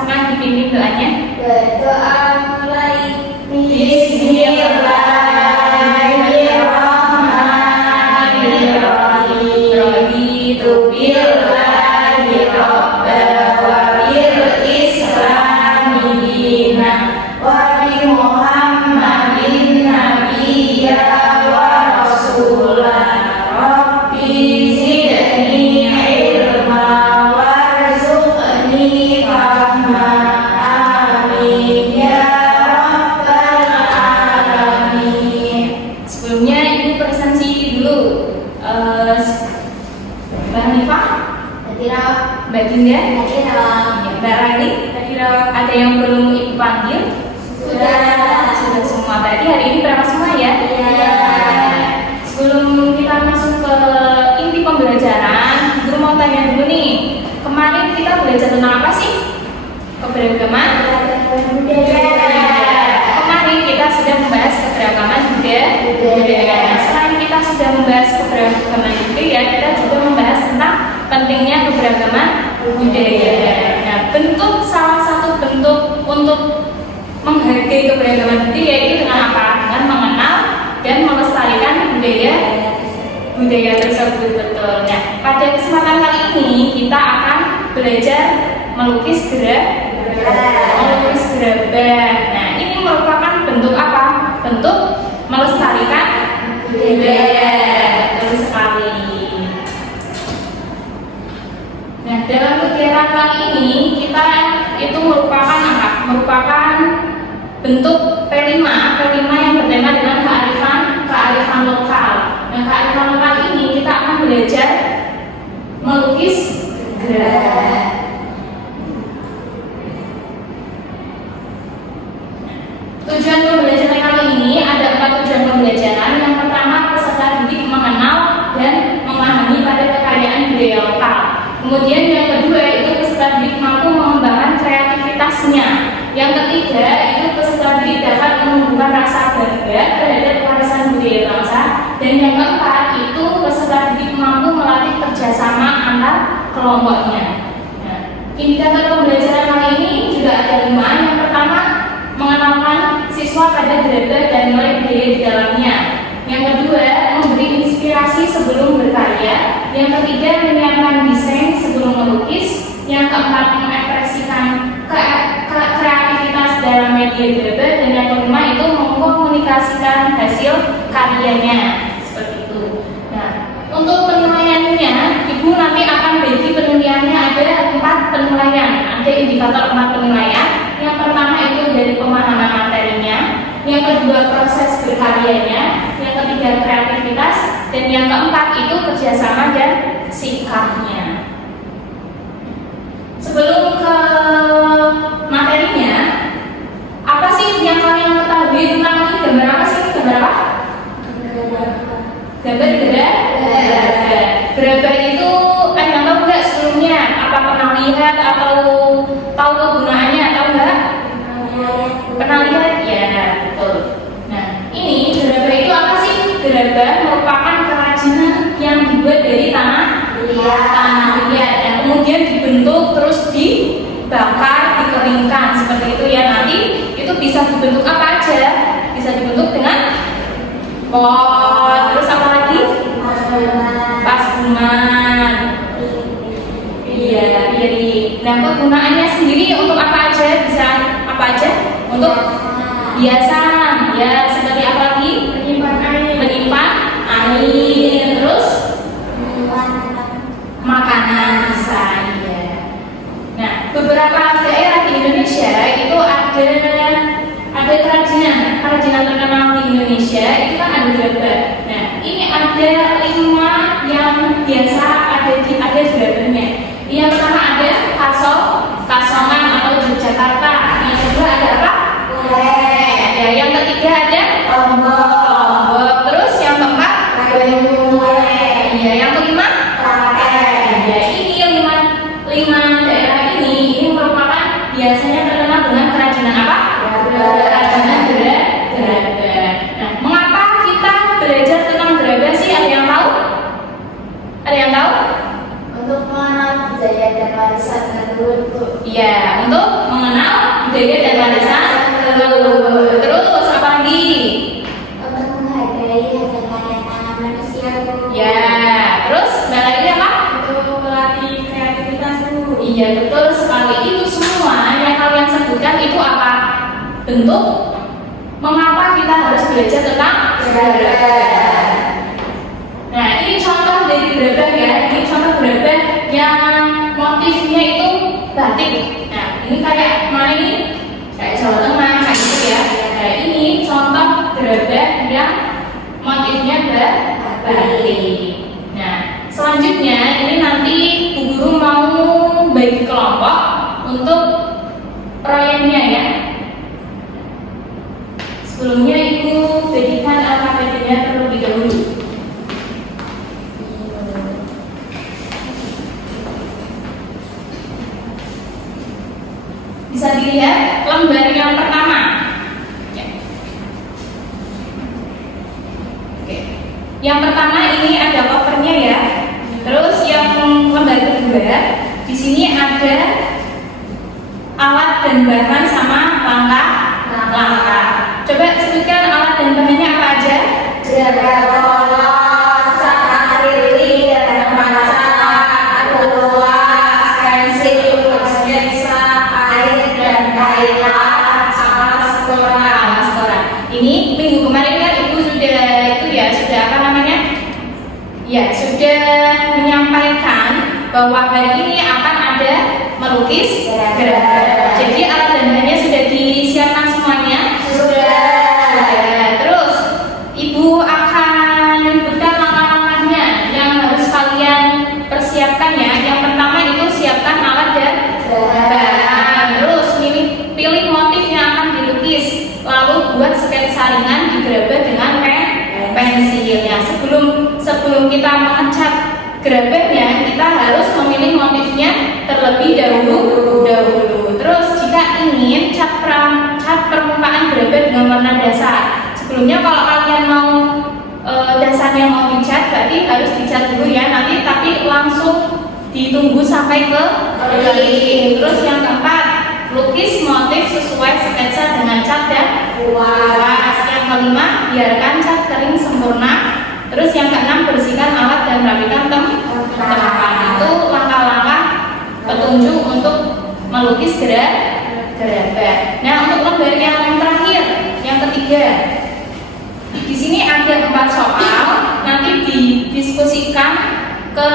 Silakan dipimpin doanya. Berdoa mulai. Bismillahirrahmanirrahim. Raditu billahi rabban wa bil islami dinan wa bi Muhammadin nabiyya wa rasulan. Rabbi zidni ilma warzuqni fahma. Amin ya rabbal alamin. Sebelumnya ibu presentasi dulu. Mbak Hanifah, Mbak Dinda, Mbak Rani, ada yang belum ibu panggil? Sudah semua. Tadi hari ini berapa semua ya? Iya. Sebelum kita masuk ke inti pembelajaran, Guru mau tanya dulu nih. Kemarin kita belajar tentang apa sih? Keberagaman budaya. Kemarin kita sudah membahas keberagaman budaya. Selain kita sudah membahas keberagaman budaya, kita juga membahas tentang pentingnya keberagaman budaya. Nah, salah satu bentuk untuk menghargai keberagaman budaya itu dengan apa? Dengan mengenal dan melestarikan budaya tersebut, betul. Nah, pada kesempatan kali ini kita akan belajar melukis gerabah. Nah, ini merupakan bentuk apa? Bentuk melestarikan budaya. Betul sekali. Nah, dalam kegiatan kali ini kita itu merupakan apa? Merupakan bentuk P5 yang bertema dengan kearifan lokal. Nah, kearifan lokal ini kita akan belajar melukis gerabah. Tujuan pembelajaran kali ini ada 4 tujuan pembelajaran. Yang pertama, peserta didik mengenal dan memahami pada kekayaan budaya lokal. Kemudian yang kedua itu peserta didik mampu mengembangkan kreativitasnya. Yang ketiga itu peserta didik dapat menumbuhkan rasa bangga terhadap warisan budaya bangsa. Dan yang keempat itu peserta didik mampu melatih kerjasama antar kelompoknya. Nah, indikator pembelajaran kali ini juga ada 5. Yang pertama, mengenalkan siswa pada gerabah dan nilai budaya di dalamnya. Yang kedua, memberi inspirasi sebelum berkarya. Yang ketiga, menyiapkan desain sebelum melukis. Yang keempat, mengekspresikan kreativitas dalam media gerabah. Dan yang kelima itu mengkomunikasikan hasil karyanya. Seperti itu. Nah, untuk penilaiannya, ibu nanti akan bagi penilaiannya ada 4 penilaian. Ada indikator 4 penilaian. Yang pertama itu dari pemahaman materinya, yang kedua proses berkaryanya, yang ketiga kreativitas, dan yang keempat itu kerjasama dan sikapnya. Sebelum ke materinya, apa sih yang kalian ketahui tentang ini? Gambar apa sih? Gambar apa? Gambar gerabah. Gerabah itu yang tahu nggak sebelumnya? Apa pernah lihat atau tahu kegunaannya atau enggak? Pernah lihat? Ya, betul. Nah, ini gerabah itu apa sih? Gerabah merupakan kerajinan yang dibuat dari tanah liat, dan kemudian dibentuk terus dibakar, dikeringkan seperti itu ya. Nanti itu bisa dibentuk apa aja? Bisa dibentuk dengan pot, terus apa lagi? Paskungan. Iya. Nah, kegunaannya sendiri untuk apa aja? Bisa apa aja? Untuk hiasan, ya. Seperti apa lagi? Menyimpan air. Terus makanan bisa, ya. Nah, beberapa daerah di Indonesia itu ada kerajinan terkenal di Indonesia itu kan ada gerabah. Nah, ini ada 5 yang biasa ada gerabahnya. Yang pertama ada Kasongan atau Yogyakarta. Yang kedua ada apa? Ya, yang ketiga ada Lombok. Terus yang keempat ya, yang kelima ya, ini yang 5 daerah ini merupakan biasanya terkenal dengan kerajinan apa? Kerajinan gerabah. Nah, mengapa kita belajar tentang gerabah sih? Ada yang tahu? Untuk mengenal budaya dan warisan leluhur. Iya, untuk budaya dan warisan leluhur. Terus apa lagi? Untuk menghargai hasil karya tangan manusia, Bu. Ya, terus mbak lagi apa? Untuk melatih kreativitas, Bu. Iya betul sekali. Itu semua yang kalian sebutkan itu apa? Bentuk mengapa kita harus belajar tentang gerabah. Nah ini contoh dari gerabah ya. Ini contoh gerabah yang motifnya itu batik. Nah ini kayak mana ini? Kayak Jawa Tengah kayak gitu ya. Nah ini contoh gerabah yang motifnya batik. Nah selanjutnya ini nanti Bu Guru mau bagi kelompok untuk proyeknya ya. Sebelumnya Ibu bagikan alfabetnya terlebih dahulu. Bisa dilihat lembar yang pertama. Ya. Oke. Yang pertama ini ada covernya ya. Terus yang lembar kedua di sini ada alat dan bahan sama langkah. Coba sebutkan alat dan bahannya apa aja? Gerabah polos, sak akrilik, dan kaca, gelas, pensil, sketsa, air, dan kailan, alas koran. Ini minggu kemarin kan Ibu sudah itu ya, sudah apa namanya? Ya, sudah menyampaikan bahwa hari ini akan ada melukis gerabah. Jadi alat dan bahannya sudah disiapkan semuanya. Terus Ibu akan menyebutkan langkah-langkahnya yang harus kalian persiapkan ya. Yang pertama itu siapkan alat dan bahan. Terus pilih motif yang akan dilukis. Lalu buat sketsa ringan di gerabah dengan pensilnya. Sebelum kita mengecat gerabahnya, kita harus memilih motifnya terlebih dahulu. Terus jika ingin cat permukaan gerabah dengan warna dasar. Sebelumnya kalau kalian mau dasarnya mau dicat, berarti harus dicat dulu ya nanti, tapi langsung ditunggu sampai ke kering. Terus yang keempat, lukis motif sesuai sketsa dengan cat dan kuas. Yang kelima, biarkan cat kering sempurna. Terus yang keenam, bersihkan alat dan rapikan tempat. Itu langkah-langkah petunjuk untuk melukis gerabah. Nah, untuk lembar yang terakhir, yang ketiga, di sini ada 4 soal. Nanti didiskusikan ke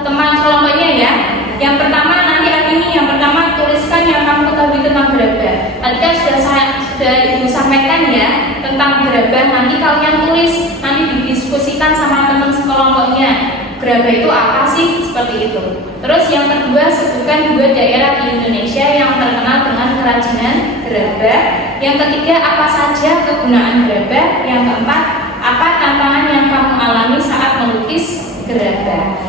teman kelompoknya ya. Yang pertama nanti ini yang pertama tuliskan yang kamu ketahui tentang gerabah. Tadi kan sudah Ibu sampaikan ya tentang gerabah. Nanti kalian tulis, nanti didiskusikan sama teman sekelompoknya. Gerabah itu apa sih? Seperti itu. Terus yang kedua, sebutkan 2 daerah di Indonesia yang terkenal dengan kerajinan gerabah. Yang ketiga, apa saja kegunaan gerabah. Yang keempat, apa tantangan yang kamu alami saat melukis gerabah.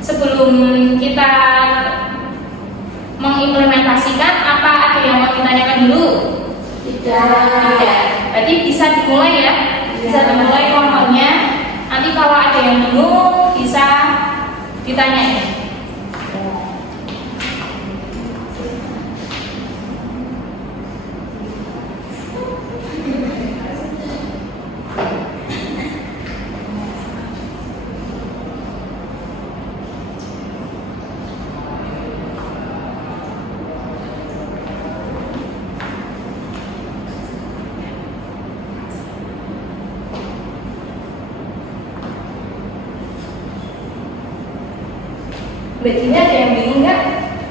Sebelum kita mengimplementasikan, apa ada yang mau ditanyakan dulu? Tidak. Berarti bisa dimulai ya. Bisa dimulai kelompoknya. Nanti kalau ada yang bingung bisa ditanyain. Berarti ada yang bingung nggak?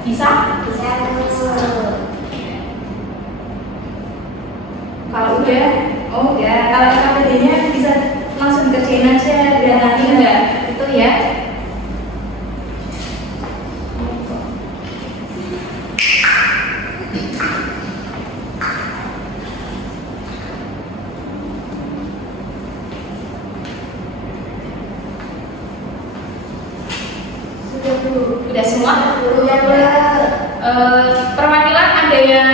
Bisa? Bisa. Kalau udah, oh ya, kalau KPD-nya bisa langsung kerjain aja, biar nanti enggak itu ya. Udah semua? Perwakilan ada yang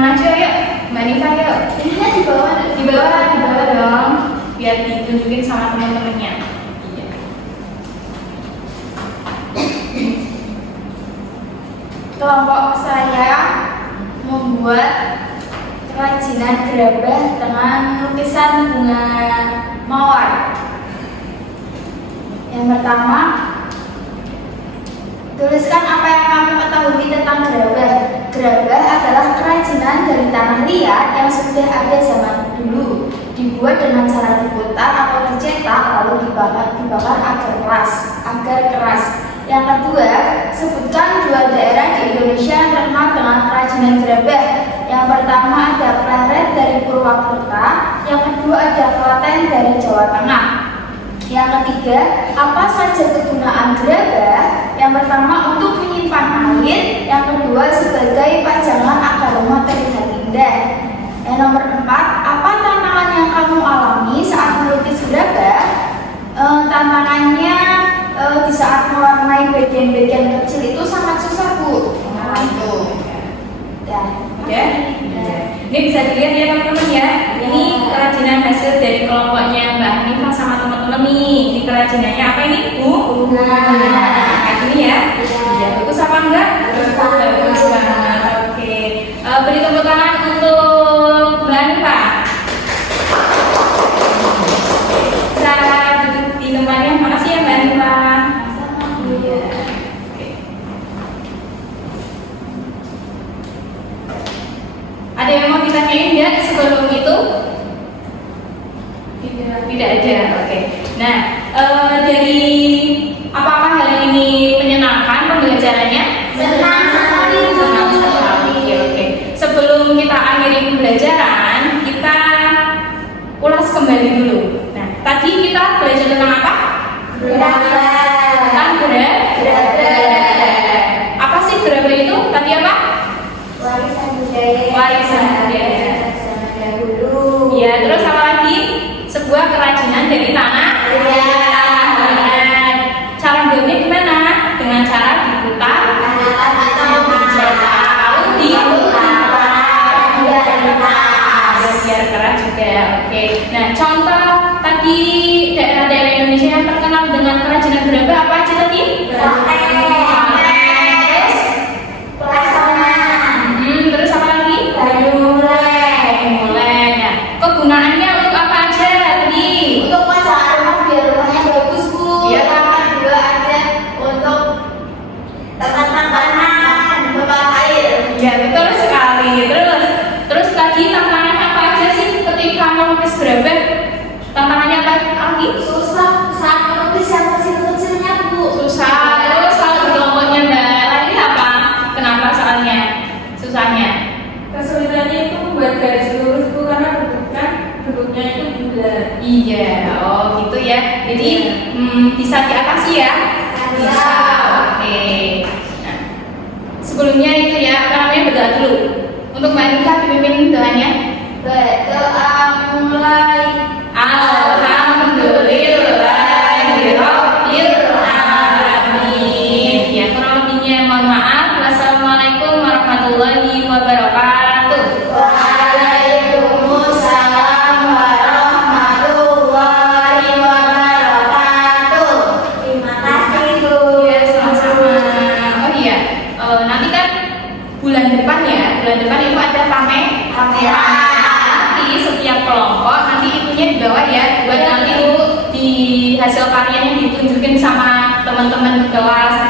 maju ya, Mbak Nifa ya. Ini di bawah. Di bawah dong, biar ditunjukin sama teman-temannya. Kelompok saya membuat membuat kerajinan gerabah dengan lukisan bunga mawar. Yang pertama, tuliskan apa yang kamu ketahui tentang gerabah. Gerabah adalah kerajinan dari tanah liat yang sudah ada zaman dulu, dibuat dengan cara diputar atau dicetak lalu dibakar agar keras. Yang kedua, sebutkan 2 daerah di Indonesia yang terkenal dengan kerajinan gerabah. Yang pertama ada Pleret dari Purwakarta, yang kedua ada Klaten dari Jawa Tengah. Yang ketiga, apa saja kegunaan gerabah? Yang pertama untuk menyimpan air, yang kedua sebagai pajangan agar rumah terlihat indah. Yang nomor 4, apa tantangan yang kamu alami saat melukis gerabah? Tantangannya di saat mewarnai bagian-bagian kecil itu sangat susah, Bu. Nah, itu. Ya. Ini bisa dilihat ya teman-teman ya. Ini kerajinan hasil dari kelompoknya Mbak Hanifah sama teman-teman nih. Ini kerajinannya apa ini, Bu? Nah, ini ya. Ya, bagus apa enggak? Bagus banget. Oke. Beri tepuk tangan untuk Mbak Hanifah. Bisa duduk di tempatnya. Makasih ya Mbak Hanifah. Iya. Ada yang mau ditanyain ya sebelum itu? Tidak ada. Oke. Nah, dari apakah hal ini menyenangkan pembelajarannya? Senang sekali. Senang sekali. Oke. Sebelum kita akhiri pembelajaran, kita ulas kembali dulu. Nah, tadi kita belajar tentang apa? Gerabah. Tentang gerabah. Apa sih gerabah itu? Tadi apa? Warisan budaya. Warisan budaya. Zaman dahulu. Ya, terus apa lagi? Sebuah kerajinan dari tanah. Iya. Benar. Cara buatnya gimana? Dengan cara diputar atau dicetak lalu biar keras juga. Oke. Nah, contoh tadi daerah-daerah Indonesia yang terkenal dengan kerajinan gerabah apa aja tadi? Terus apa lagi? Mulai. Nah, kegunaannya untuk apa aja tadi? Untuk pasangan rumah biar rumahnya bagus, Bu. Iya. Yang kedua ada untuk tempat makanan, tempat air. Ya, betul sekali. Terus tadi tantangannya apa aja sih ketika melukis gerabah? Tantangannya apa lagi? Susah saat melukis yang kecil-kecilnya, Bu. Susah. Terus kalau di kelompoknya Mbak Lali apa? Kenapa soalnya? Susahnya? Kesulitannya itu membuat garis lurus Bu, karena bentuknya itu bulat. Iya. Oh gitu ya. Jadi bisa diatasi ya? Bisa. Oke. Nah, sebelumnya itu ya apa namanya berdoa dulu. Untuk Mbak Nika dipimpin doanya. Berdoa mulai. Alhamdulillahirrahmanirrahim. Ya, kurang lebihnya mohon maaf. Wassalamualaikum warahmatullahi wabarakatuh. Waalaikumsalam warahmatullahi wabarakatuh. Terima kasih, Bu. Ya, sama-sama. Oh iya, nanti kan bulan depan itu ada pameran. Nanti setiap kelompok nanti itunya di bawah ya, buat nanti di hasil karyanya ditunjukin sama teman-teman di kelas